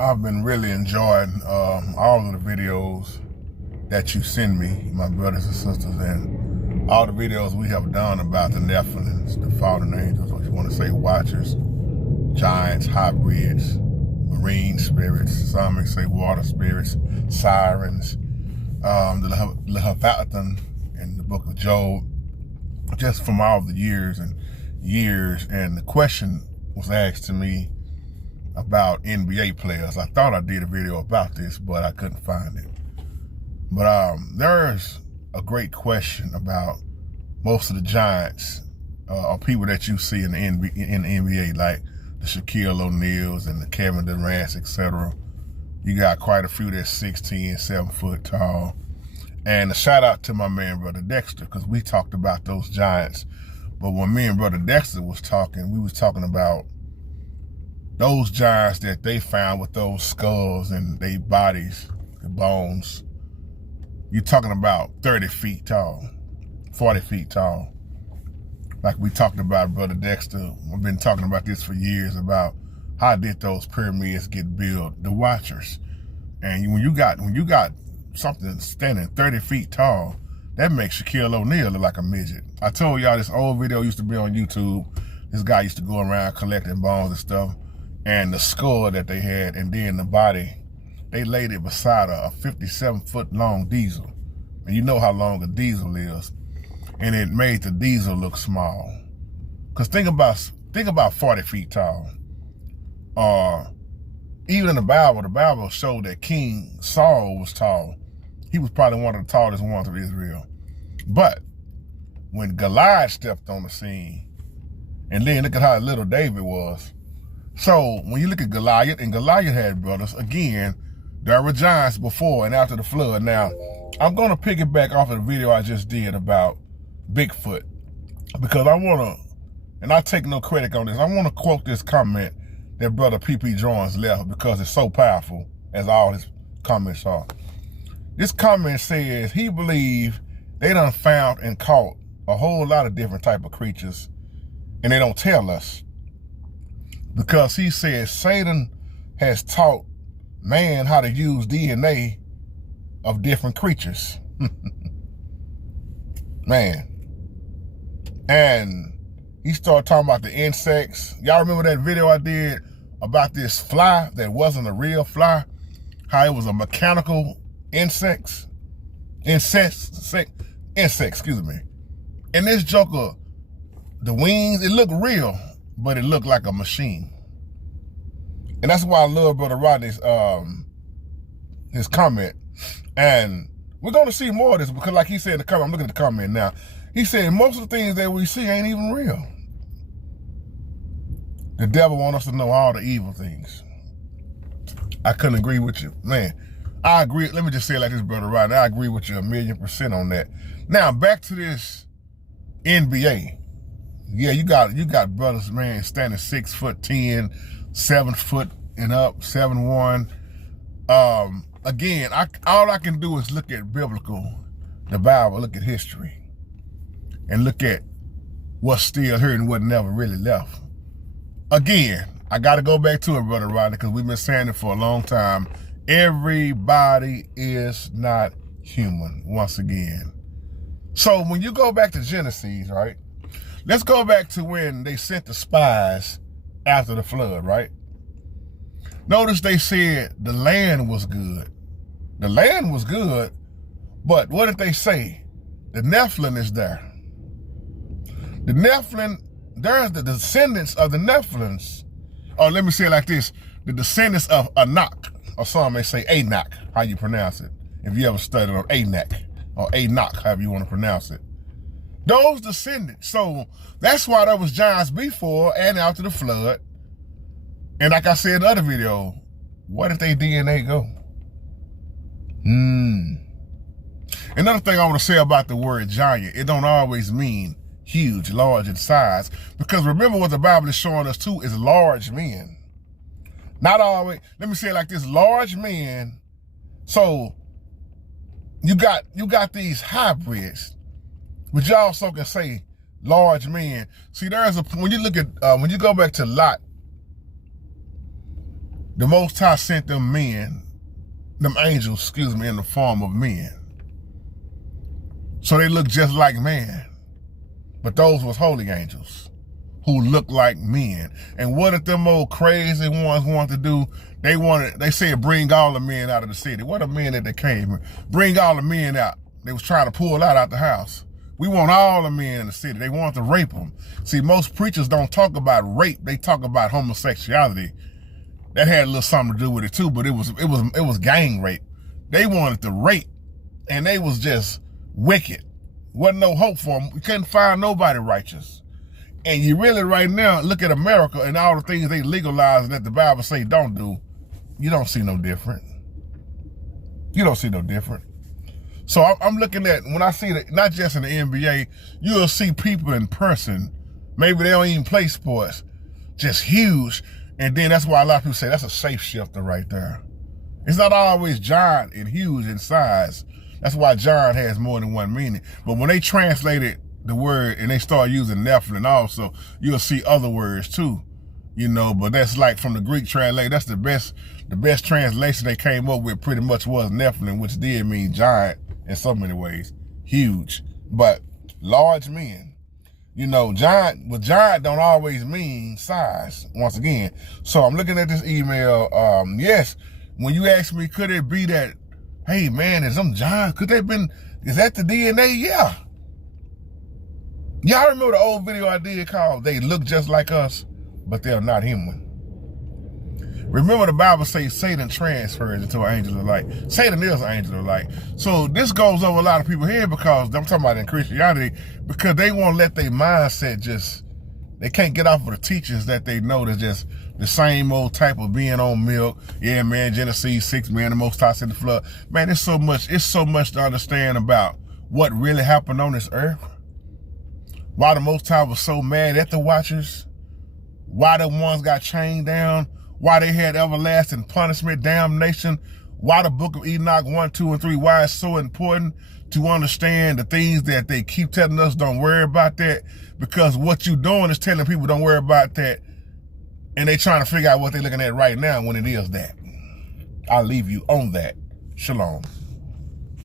I've been really enjoying all of the videos that you send me, my brothers and sisters, and all the videos we have done about the Nephilims, the fallen angels, or you want to say watchers, giants, hybrids, marine spirits, some may say water spirits, sirens, the Leviathan in the book of Job, just from all the years. And the question was asked to me about NBA players. I thought I did a video about this, but I couldn't find it. But there's a great question about most of the giants or people that you see in the NBA, like the Shaquille O'Neals and the Kevin Durant's, etc. You got quite a few that's 6'10", 7 foot tall. And a shout out to my man, Brother Dexter, because we talked about those giants. But when me and Brother Dexter was talking, we was talking about those giants that they found with those skulls and their bodies, the bones. You're talking about 30 feet tall, 40 feet tall. Like we talked about, Brother Dexter, we've been talking about this for years, about how did those pyramids get built, the Watchers. And when you got something standing 30 feet tall, that makes Shaquille O'Neal look like a midget. I told y'all this old video used to be on YouTube. This guy used to go around collecting bones and stuff. And the skull that they had, and then the body, they laid it beside a 57-foot long diesel. And you know how long a diesel is. And it made the diesel look small. Because think about 40 feet tall. Even in the Bible showed that King Saul was tall. He was probably one of the tallest ones of Israel. But when Goliath stepped on the scene, and then look at how little David was. So when you look at Goliath, and Goliath had brothers, again, there were giants before and after the flood. Now, I'm going to piggyback off of the video I just did about Bigfoot, because I want to, and I take no credit on this, I want to quote this comment that Brother P.P. Jones left, because it's so powerful, as all his comments are. This comment says he believes they done found and caught a whole lot of different type of creatures, and they don't tell us. Because he says Satan has taught man how to use DNA of different creatures. Man. And he started talking about the insects. Y'all remember that video I did about this fly that wasn't a real fly? How it was a mechanical insect, excuse me. And this joker, the wings, it looked real, but it looked like a machine. And that's why I love Brother Rodney's his comment. And we're gonna see more of this, because like he said in the comment, I'm looking at the comment now. He said most of the things that we see ain't even real. The devil wants us to know all the evil things. I couldn't agree with you. Man, I agree. Let me just say it like this, Brother Rodney. I agree with you 1,000,000% on that. Now, back to this NBA. Yeah, you got brothers, man, standing 6'10", 7 foot and up, 7'1". Again, all I can do is look at the Bible, look at history, and look at what's still here and what never really left. Again, I got to go back to it, Brother Rodney, because we've been saying it for a long time. Everybody is not human, once again. So when you go back to Genesis, right? Let's go back to when they sent the spies after the flood, right? Notice they said the land was good. The land was good, but what did they say? The Nephilim is there. The Nephilim, there's the descendants of the Nephilims. Or let me say it like this, the descendants of Anak, or some may say Anak, how you pronounce it. If you ever studied on Anak, or Anak, however you want to pronounce it. Those descendants. So that's why there was giants before and after the flood. And like I said in the other video, where did their DNA go? Another thing I want to say about the word giant, it don't always mean huge, large in size. Because remember what the Bible is showing us too is large men. Not always, let me say it like this, large men. So you got these hybrids, but you also can say large men. See, when you look at, when you go back to Lot, the Most High sent them angels, excuse me, in the form of men. So they look just like man. But those was holy angels who looked like men. And what did them old crazy ones want to do? They said bring all the men out of the city. What the men that they came? Bring all the men out. They was trying to pull out the house. We want all the men in the city. They want to rape them. See, most preachers don't talk about rape. They talk about homosexuality. That had a little something to do with it too, but it was gang rape. They wanted to rape, and they was just wicked. Wasn't no hope for them. We couldn't find nobody righteous. And you really right now look at America and all the things they legalize and that the Bible say don't do. You don't see no different. You don't see no different. So I'm looking at, when I see that, not just in the NBA, you'll see people in person. Maybe they don't even play sports, just huge. And then that's why a lot of people say that's a safe shifter right there. It's not always giant and huge in size. That's why giant has more than one meaning. But when they translated the word and they start using Nephilim also, you'll see other words too, you know, but that's like from the Greek translation. That's the best translation they came up with pretty much was Nephilim, which did mean giant in so many ways, huge, but large men. You know, giant don't always mean size, once again. So I'm looking at this email. Yes, when you ask me, could it be that, hey man, is them giants, is that the DNA? Yeah. Y'all remember the old video I did called They Look Just Like Us, but They're Not Human? Remember the Bible says Satan transfers into an angel of light. Satan is an angel of light. So this goes over a lot of people here because, I'm talking about in Christianity, because they won't let their mindset they can't get off of the teachings that they know that's just the same old type of being on milk. Yeah, man, Genesis 6, man, the Most High in the flood. Man, it's so much to understand about what really happened on this earth. Why the Most High was so mad at the Watchers. Why the ones got chained down. Why they had everlasting punishment, damnation. Why the book of Enoch 1, 2, and 3, why it's so important to understand the things that they keep telling us, don't worry about that. Because what you're doing is telling people don't worry about that. And they trying to figure out what they're looking at right now when it is that. I'll leave you on that. Shalom.